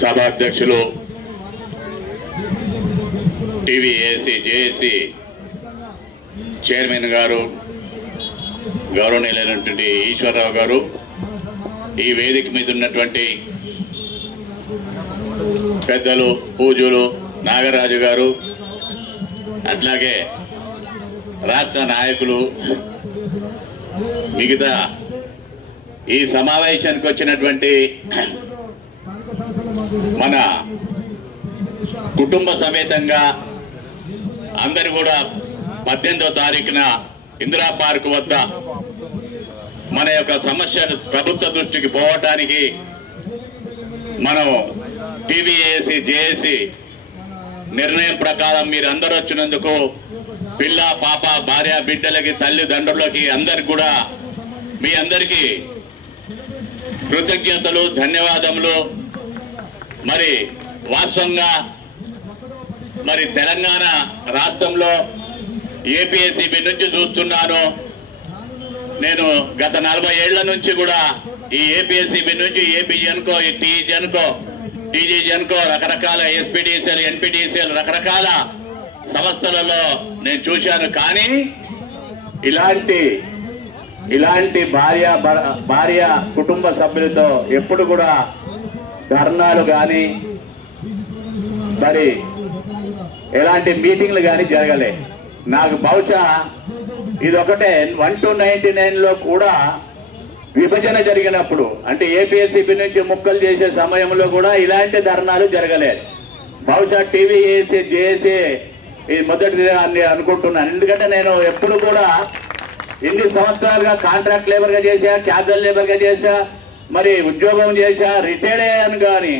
సభాధ్యక్షులు టీవీఏసీ JAC chairman గారు గౌరవనీయులైనటువంటి ఈశ్వరరావు గారు ఈ వేదిక మీద ఉన్నటువంటి పెద్దలు పూజలు నాగరాజు గారు అట్లాగే రాష్ట్ర నాయకులు మిగతా ఈ సమావేశానికి వచ్చినటువంటి మన కుటుంబ సమేతంగా అందరు కూడా పద్దెనిమిదో తారీఖున ఇందిరా పార్క్ వద్ద మన యొక్క సమస్యను ప్రభుత్వ దృష్టికి పోవటానికి మనం టీవీఏసి జేఏసి నిర్ణయం ప్రకారం మీరు అందరూ వచ్చినందుకు పిల్ల పాప భార్య బిడ్డలకి తల్లిదండ్రులకి అందరికి కూడా మీ అందరికీ కృతజ్ఞతలు ధన్యవాదములు. మరి వాస్తవంగా మరి తెలంగాణ రాష్ట్రంలో ఏపీఎస్సీబీ నుంచి చూస్తున్నాను. నేను గత నలభై ఏళ్ళ నుంచి కూడా ఈ ఏపీఎస్సీబీ నుంచి ఏపీ జన్కో ఈ టీ జన్కో టీజీ జన్కో రకరకాల ఎస్పీటీసీఎల్ ఎన్పిటిసిఎల్ రకరకాల సంస్థలలో నేను చూశాను. కానీ ఇలాంటి ఇలాంటి భార్య భర- భార్య కుటుంబ సభ్యులతో ఎప్పుడు కూడా ధర్నాలు కానీ మరి ఎలాంటి మీటింగ్లు కానీ జరగలే. నాకు బహుశా ఇది ఒకటే వన్ టు నైన్టీ నైన్లో కూడా విభజన జరిగినప్పుడు అంటే ఏపీఎస్సీపీ నుంచి ముక్కలు చేసే సమయంలో కూడా ఇలాంటి ధర్నాలు జరగలేదు బహుశా టీవీ ఏసీ జేఏసీ ఈ మొదటిది అని అనుకుంటున్నాను. ఎందుకంటే నేను ఎప్పుడు కూడా ఇన్ని సంవత్సరాలుగా కాంట్రాక్ట్ లేబర్గా చేశా క్యాజువల్ లేబర్గా చేశా మరి ఉద్యోగం చేశా రిటైర్డ్ అయ్యాను కానీ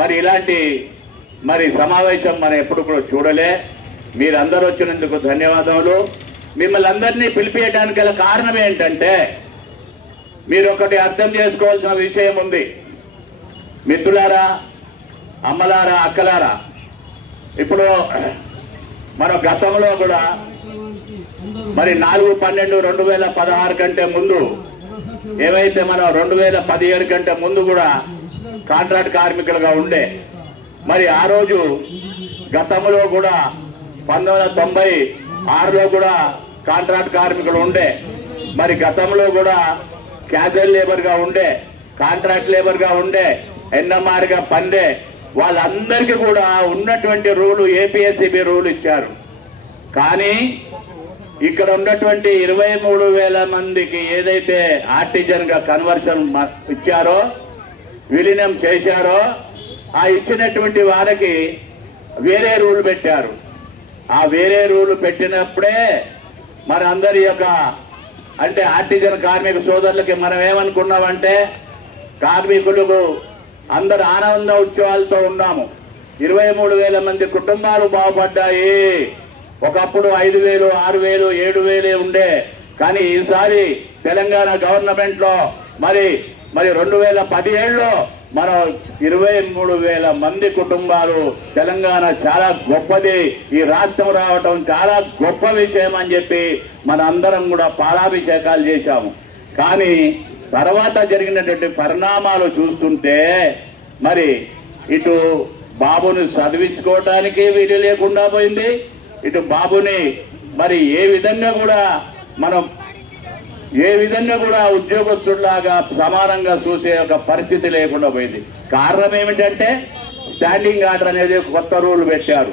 మరి ఇలాంటి మరి సమావేశం మనం ఎప్పుడు కూడా చూడలే. మీరందరూ వచ్చినందుకు ధన్యవాదములు. మిమ్మల్ని అందరినీ పిలిపియడానికి గల కారణం ఏంటంటే మీరు ఒకటి అర్థం చేసుకోవాల్సిన విషయం ఉంది. మిత్రులారా అమ్మలారా అక్కలారా ఇప్పుడు మన గతంలో కూడా మరి నాలుగు పన్నెండు రెండు వేల పదహారు కంటే ముందు ఏవైతే మనం రెండు వేల పదిహేడు కంటే ముందు కూడా కాంట్రాక్ట్ కార్మికులుగా ఉండే మరి ఆ రోజు గతంలో కూడా పంతొమ్మిది వందల తొంభై ఆరులో కూడా కాంట్రాక్ట్ కార్మికులు ఉండే మరి గతంలో కూడా క్యాజువల్ లేబర్గా ఉండే కాంట్రాక్ట్ లేబర్గా ఉండే ఎన్ఎంఆర్గా పండే వాళ్ళందరికీ కూడా ఉన్నటువంటి రూలు ఏపీఎస్సీబీ రూల్ ఇచ్చారు. కానీ ఇక్కడ ఉన్నటువంటి ఇరవై మూడు వేల మందికి ఏదైతే ఆర్టిజన్గా కన్వర్షన్ మ- ఇచ్చారో విలీనం చేశారో ఆ ఇచ్చినటువంటి వారికి వేరే రూల్ పెట్టారు. ఆ వేరే రూల్ పెట్టినప్పుడే మన అందరి యొక్క అంటే ఆర్టిజన్ కార్మిక సోదరులకి మనం ఏమనుకున్నామంటే కార్మికులకు అందరు ఆనంద ఉత్సవాలతో ఉన్నాము. ఇరవై మూడు వేల మంది కుటుంబాలు బాగుపడ్డాయి. ఒకప్పుడు ఐదు వేలు ఆరు వేలు ఏడు వేలే ఉండే. కానీ ఈసారి తెలంగాణ గవర్నమెంట్లో మరి మరి రెండు వేల పదిహేడులో మనం ఇరవై మూడు వేల మంది కుటుంబాలు తెలంగాణ చాలా గొప్పది. ఈ రాష్ట్రం రావటం చాలా గొప్ప విషయం అని చెప్పి మన అందరం కూడా పాలాభిషేకాలు చేశాము. కానీ తర్వాత జరిగినటువంటి పరిణామాలు చూస్తుంటే మరి ఇటు బాబుని చదివించుకోవటానికి వీలు లేకుండా పోయింది. ఇటు బాబుని మరి ఏ విధంగా కూడా మనం ఏ విధంగా కూడా ఉద్యోగస్తుల్లాగా సమానంగా చూసే ఒక పరిస్థితి లేకుండా పోయింది. కారణం ఏమిటంటే స్టాండింగ్ ఆర్డర్ అనేది కొత్త రూల్ పెట్టారు.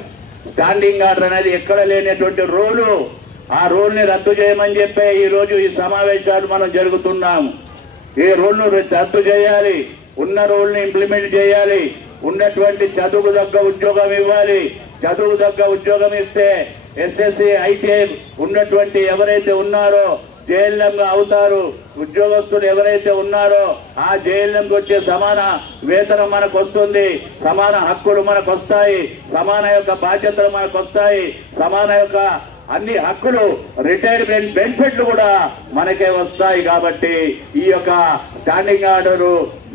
స్టాండింగ్ ఆర్డర్ అనేది ఎక్కడ లేనటువంటి రూలు ఆ రూల్ని రద్దు చేయమని చెప్పే ఈ రోజు ఈ సమావేశాలు మనం జరుగుతున్నాము ఈ రూల్ను రద్దు చేయాలి ఉన్న రూల్ని ఇంప్లిమెంట్ చేయాలి ఉన్నటువంటి చదువుకు తగ్గ ఉద్యోగం ఇవ్వాలి చదువు తగ్గ ఉద్యోగం ఇస్తే ఎస్ఎస్సి ఐటీఐ ఉన్నటువంటి ఎవరైతే ఉన్నారో జేఎల్ఎం అవుతారు ఉద్యోగస్తులు ఎవరైతే ఉన్నారో ఆ జేఎల్ఎంకి వచ్చే సమాన వేతనం మనకు వస్తుంది సమాన హక్కులు మనకు వస్తాయి సమాన యొక్క బాధ్యతలు మనకు వస్తాయి సమాన యొక్క అన్ని హక్కులు రిటైర్మెంట్ బెనిఫిట్లు కూడా మనకే వస్తాయి కాబట్టి ఈ యొక్క స్టాండింగ్ ఆర్డర్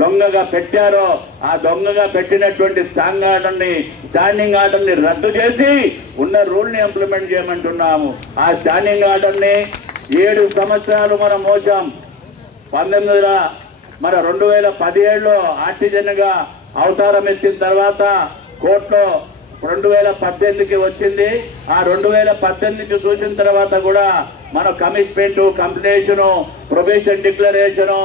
దొంగగా పెట్టారో ఆ దొంగగా పెట్టినటువంటి స్టాంగ్ ఆర్డర్ని స్టాండింగ్ ఆర్డర్ని రద్దు చేసి ఉన్న రూల్ని ఇంప్లిమెంట్ చేయమంటున్నాము. ఆ స్టాండింగ్ ఆర్డర్ని ఏడు సంవత్సరాలు మనం మోసాం. పంతొమ్మిది వందల మన రెండు వేల పదిహేడులో ఆర్టిజన్గా అవతారం ఎత్తిన తర్వాత కోర్టులో రెండు వేల పద్దెనిమిదికి వచ్చింది. ఆ రెండు వేల పద్దెనిమిదికి చూసిన తర్వాత కూడా మన కమిట్మెంట్ కంప్లీషన్ ప్రొబేషన్ డిక్లరేషన్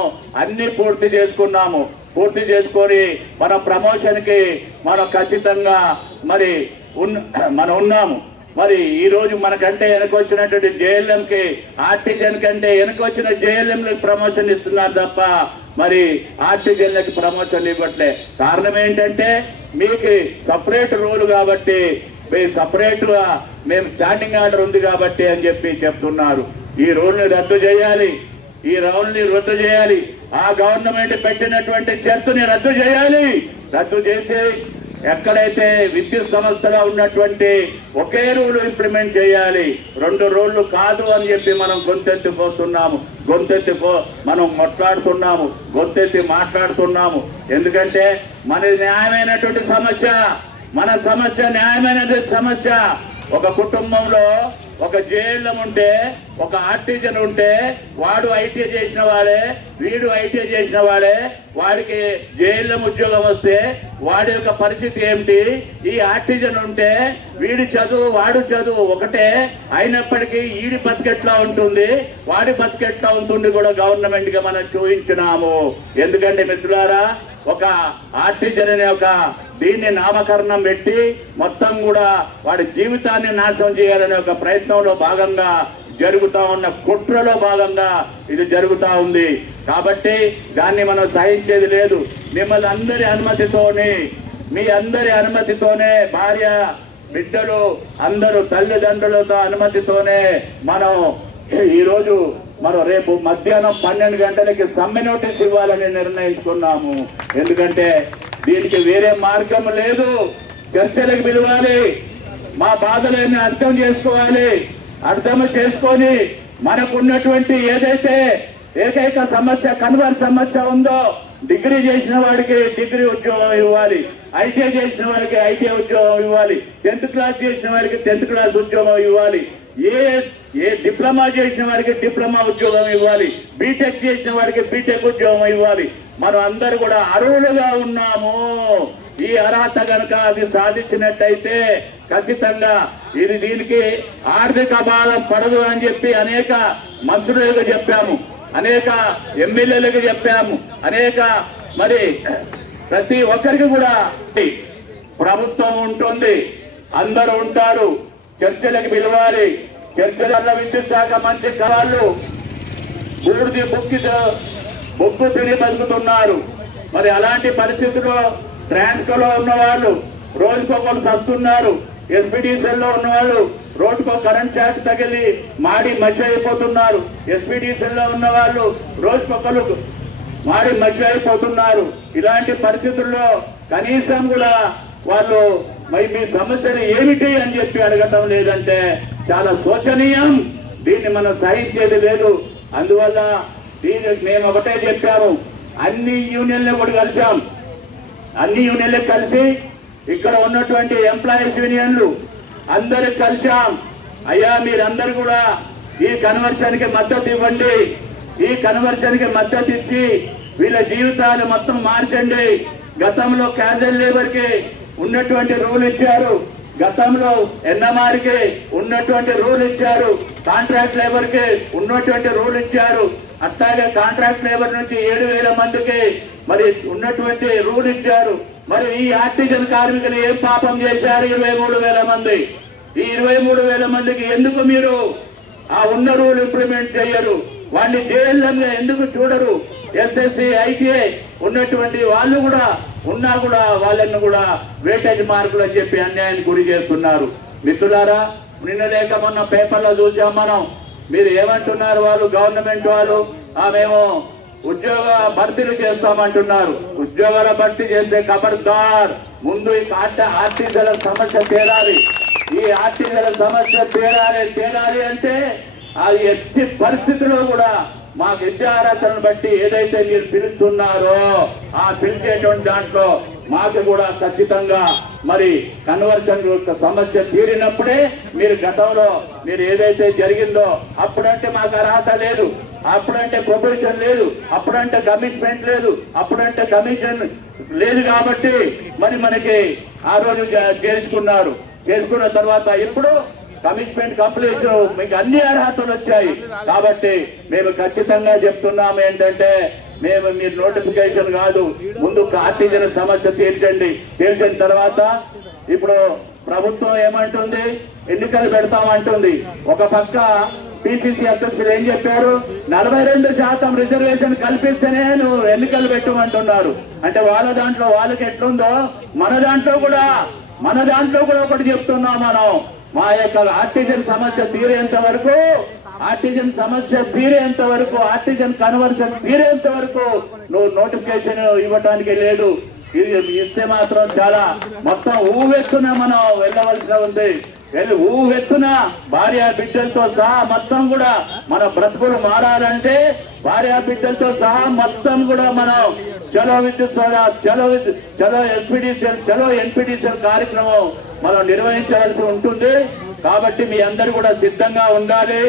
అన్ని పూర్తి చేసుకున్నాము. పూర్తి చేసుకొని మన ప్రమోషన్కి మనం ఖచ్చితంగా మరి ఉన్న మనం ఉన్నాము. మరి ఈ రోజు మనకంటే వెనక వచ్చినటువంటి జేఎల్ఎం ఆర్టిజన్ కంటే వెనకొచ్చిన జేఎల్ఎంలకు ప్రమోషన్ ఇస్తున్నారు తప్ప మరి ఆర్టీజన్లకు ప్రమోషన్ ఇవ్వట్లే. కారణం ఏంటంటే మీకు సపరేట్ రూల్ కాబట్టి మేము సపరేట్గా మేము స్టాండింగ్ ఆర్డర్ ఉంది కాబట్టి అని చెప్పి చెప్తున్నారు. ఈ రోడ్ని రద్దు చేయాలి. ఈ రౌండ్ని రద్దు చేయాలి. ఆ గవర్నమెంట్ పెట్టినటువంటి చర్చని రద్దు చేయాలి. రద్దు చేసి ఎక్కడైతే విద్యుత్ సంస్థగా ఉన్నటువంటి ఒకే రూల్ ఇంప్లిమెంట్ చేయాలి రెండు రూళ్ళు కాదు అని చెప్పి మనం గొంతెత్తిపోతున్నాము. గొంతెత్తిపో మనం మాట్లాడుతున్నాము గొంతెత్తి మాట్లాడుతున్నాము. ఎందుకంటే మనది న్యాయమైనటువంటి సమస్య మన సమస్య న్యాయమైనటువంటి సమస్య. ఒక కుటుంబంలో ఒక జైళ్ళం ఉంటే ఒక ఆర్టిజన్ ఉంటే వాడు ఐటీ చేసిన వాడే వీడు ఐటీ చేసిన వాడే వాడికి జైల్లో ఉద్యోగం వస్తే వాడి యొక్క పరిస్థితి ఏమిటి? ఈ ఆర్టిజన్ ఉంటే వీడి చదువు వాడు చదువు ఒకటే అయినప్పటికీ ఈడి బతికెట్లా ఉంటుంది? వాడి బతికెట్లా ఉంటుంది కూడా గవర్నమెంట్గా మనం చూపించినాము ఎందుకంటే మిత్రులారా ఒక ఆర్టిజన్ అనే ఒక దీన్ని నామకరణం పెట్టి మొత్తం కూడా వాడి జీవితాన్ని నాశనం చేయాలనే ఒక ప్రయత్నంలో భాగంగా జరుగుతా ఉన్న కుట్రలో భాగంగా ఇది జరుగుతా ఉంది. కాబట్టి దాన్ని మనం సహించేది లేదు. మిమ్మల్ని అందరి అనుమతితోని మీ అందరి అనుమతితోనే భార్య బిడ్డలు అందరూ తల్లిదండ్రులతో అనుమతితోనే మనం ఈరోజు మనం రేపు మధ్యాహ్నం పన్నెండు గంటలకి సమ్మె నోటీస్ ఇవ్వాలని నిర్ణయించుకున్నాము. ఎందుకంటే దీనికి వేరే మార్గం లేదు. చర్చలకు పిలవాలి. మా బాధలన్నీ అర్థం చేసుకోవాలి. అర్థం చేసుకొని మనకున్నటువంటి ఏదైతే ఏకైక సమస్య కన్వర్ సమస్య ఉందో డిగ్రీ చేసిన వాడికి డిగ్రీ ఉద్యోగం ఇవ్వాలి. ఐటీఐ చేసిన వాడికి ఐటీఐ ఉద్యోగం ఇవ్వాలి. టెన్త్ క్లాస్ చేసిన వాడికి టెన్త్ క్లాస్ ఉద్యోగం ఇవ్వాలి. ఏ ఏ డిప్లొమా చేసిన వాడికి డిప్లొమా ఉద్యోగం ఇవ్వాలి. బీటెక్ చేసిన వాడికి బీటెక్ ఉద్యోగం ఇవ్వాలి. మనం అందరు కూడా అరువులుగా ఉన్నాము. ఈ అర్హత కనుక అది సాధించినట్టయితే ఖచ్చితంగా ఇది దీనికి ఆర్థిక భారం పడదు అని చెప్పి అనేక మంత్రులకు చెప్పాము అనేక ఎమ్మెల్యేలకు చెప్పాము అనేక మరి ప్రతి ఒక్కరికి కూడా ప్రభుత్వం ఉంటుంది అందరూ ఉంటారు చర్చలకు పిలవాలి చర్చల విద్యుత్ శాఖ మంత్రి వాళ్ళు బూడిది బుక్కి బొక్కు తిని బతుకుతున్నారు. మరి అలాంటి పరిస్థితుల్లో ట్రాన్స్కోలో ఉన్న వాళ్ళు రోజుకొకరు చస్తున్నారు ఎస్పీడీసీల్లో ఉన్నవాళ్ళు రోడ్డుకు కరెంట్ ఛార్జ్ తగిలి మాడి మధ్య అయిపోతున్నారు. ఎస్పీడీసీల్లో ఉన్నవాళ్ళు ఉన్న వాళ్ళు రోజుకొకరు మాడి మధ్య అయిపోతున్నారు. ఇలాంటి పరిస్థితుల్లో కనీసం కూడా వాళ్ళు మరి మీ సమస్యలు ఏమిటి? అని చెప్పి అడగటం లేదంటే చాలా శోచనీయం. దీన్ని మనం సహించేది లేదు. అందువల్ల దీనికి మేము ఒకటే చెప్పాము. అన్ని యూనియన్లు కూడా కలిసాం. అన్ని యూనియన్లు కలిసి ఇక్కడ ఉన్నటువంటి ఎంప్లాయీస్ యూనియన్లు అందరు కలిసాం అయ్యా మీరందరూ కూడా ఈ కన్వర్షన్కి మద్దతు ఇవ్వండి. ఈ కన్వర్షన్కి మద్దతు ఇచ్చి వీళ్ళ జీవితాలు మొత్తం మార్చండి. గతంలో క్యాజువల్ లేబర్కి ఉన్నటువంటి రూల్ ఇచ్చారు. గతంలో ఎన్ఎంఆర్కి ఉన్నటువంటి రూల్ ఇచ్చారు. కాంట్రాక్ట్ లేబర్కి ఉన్నటువంటి రూల్ ఇచ్చారు. అట్లాగే కాంట్రాక్ట్ లేబర్ నుంచి ఏడు వేల మందికి మరి ఉన్నటువంటి రూల్ ఇచ్చారు. మరి ఈ ఆర్టిజన్ కార్మికులు ఏం పాపం చేశారు ఇరవై మూడు వేల మంది? ఈ ఇరవై మూడు వేల మందికి ఎందుకు మీరు ఆ ఉన్న రూల్ ఇంప్లిమెంట్ చేయరు? వాడిని జేఎల్ఎంగా ఎందుకు చూడరు? ఎస్ఎస్సి ఐటీఐ ఉన్నటువంటి వాళ్ళు కూడా ఉన్నా కూడా వాళ్ళని కూడా వేటేజ్ మార్కులు అని చెప్పి అన్యాయానికి గురి చేస్తున్నారు. మిత్రులారా నిన్న లేక మొన్న పేపర్లో చూసాం మనం. మీరు ఏమంటున్నారు వాళ్ళు? గవర్నమెంట్ వాళ్ళు? ఆ మేము ఉద్యోగ భర్తీలు చేస్తామంటున్నారు. ఉద్యోగాల భర్తీ చేస్తే ఖబర్దార్ ముందు ఈ ఆర్టీసీల సమస్య తేరాలి ఈ ఆర్టీసీల సమస్య తేరాలి తేరాలి అంటే అది ఎట్టి పరిస్థితుల్లో కూడా మా విద్యార్హతలను బట్టి ఏదైతే మీరు పిలుస్తున్నారో ఆ పిలిచేటువంటి దాంట్లో మాకు కూడా ఖచ్చితంగా మరి కన్వర్షన్ యొక్క సమస్య తీరినప్పుడే మీరు గతంలో మీరు ఏదైతే జరిగిందో అప్పుడంటే మాకు అర్హత లేదు. అప్పుడంటే ప్రొబేషన్ లేదు. అప్పుడంటే కమిట్మెంట్ లేదు. అప్పుడంటే కమిషన్ లేదు కాబట్టి మరి మనకి ఆ రోజు చేసుకున్నారు చేసుకున్న తర్వాత ఇప్పుడు కమిట్మెంట్ కంప్లీట్ మీకు అన్ని అర్హతలు వచ్చాయి. కాబట్టి మేము ఖచ్చితంగా చెప్తున్నాము ఏంటంటే మేము మీరు నోటిఫికేషన్ కాదు ముందు ఆర్టిజన్ సమస్య తీర్చండి. తీర్చిన తర్వాత ఇప్పుడు ప్రభుత్వం ఏమంటుంది? ఎన్నికలు పెడతామంటుంది. ఒక పక్క పిసిసి అధ్యక్షులు ఏం చెప్పారు? నలభై రెండు శాతం రిజర్వేషన్ కల్పిస్తేనే నువ్వు ఎన్నికలు పెట్టమంటున్నారు. అంటే వాళ్ళ దాంట్లో వాళ్ళకి ఎట్లుందో? మన దాంట్లో కూడా మన దాంట్లో కూడా ఒకటి చెప్తున్నాం మనం. మా యొక్క ఆక్సిజన్ సమస్య తీరేంత వరకు ఆక్సిజన్ సమస్య తీరేంత వరకు ఆక్సిజన్ కన్వర్షన్ తీరేంత వరకు నువ్వు నోటిఫికేషన్ ఇవ్వడానికి లేదు ఇది ఇస్తే మాత్రం చాలా మొత్తం ఊవెత్తున మనం వెళ్ళవలసి ఉంది. వెళ్ళి ఊవెత్తున భార్య బిడ్డలతో సహా మొత్తం కూడా మన బ్రతుకులు మారాలంటే భార్య బిడ్డలతో సహా మొత్తం కూడా మనం చలో విద్యుత్ చలో విద్యుత్ చలో ఎస్పీడీసీఎల్ చలో ఎన్పీడీసీఎల్ కార్యక్రమం మనం నిర్వహించవలసి ఉంటుంది. కాబట్టి మీ అందరు కూడా సిద్ధంగా ఉండాలి.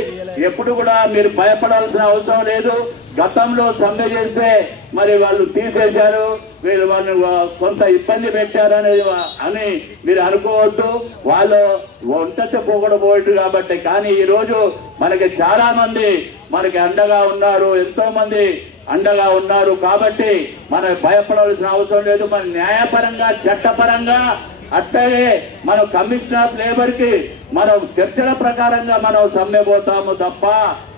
ఎప్పుడు కూడా మీరు భయపడాల్సిన అవసరం లేదు. గతంలో సమ్మె చేస్తే మరి వాళ్ళు తీసేశారు. వీళ్ళు వాళ్ళు కొంత ఇబ్బంది పెట్టారనేది అని మీరు అనుకోవద్దు. వాళ్ళు ఒంటతి పోకూడబోయట్టు కాబట్టి. కానీ ఈ రోజు మనకి చాలా మంది మనకి అండగా ఉన్నారు. ఎంతో మంది అండగా ఉన్నారు. కాబట్టి మనం భయపడవలసిన అవసరం లేదు. మన న్యాయపరంగా చట్టపరంగా అట్లాగే మనం కమిషనర్ ఆఫ్ లేబర్కి మనం చర్చల ప్రకారంగా మనం సమ్మె పోతాము తప్ప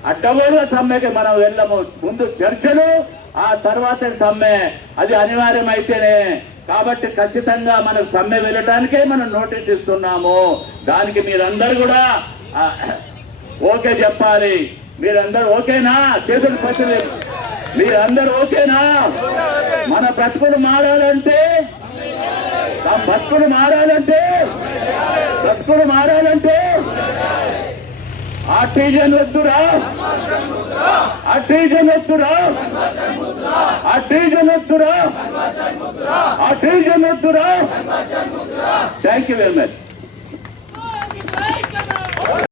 అడ్డగోలుగా సమ్మెకి మనం వెళ్ళము. ముందు చర్చలు ఆ తర్వాత సమ్మె. అది అనివార్యమైతేనే. కాబట్టి ఖచ్చితంగా మనం సమ్మె వెళ్ళటానికే మనం నోటీస్ ఇస్తున్నాము. దానికి మీరందరూ కూడా ఓకే చెప్పాలి. మీరందరూ ఓకేనా? చేతులు పట్టులు మీరందరూ ఓకేనా? మన బ్రతుకులు మారాలంటే ఆ భక్తుడు మారాలంటే భక్తుడు మారాలంటే ఆక్సిజన్ వద్దురా ఆక్సిజన్ వద్దురా ఆక్సిజన్ వద్దురా ఆక్సిజన్ వద్దురా. Thank you very much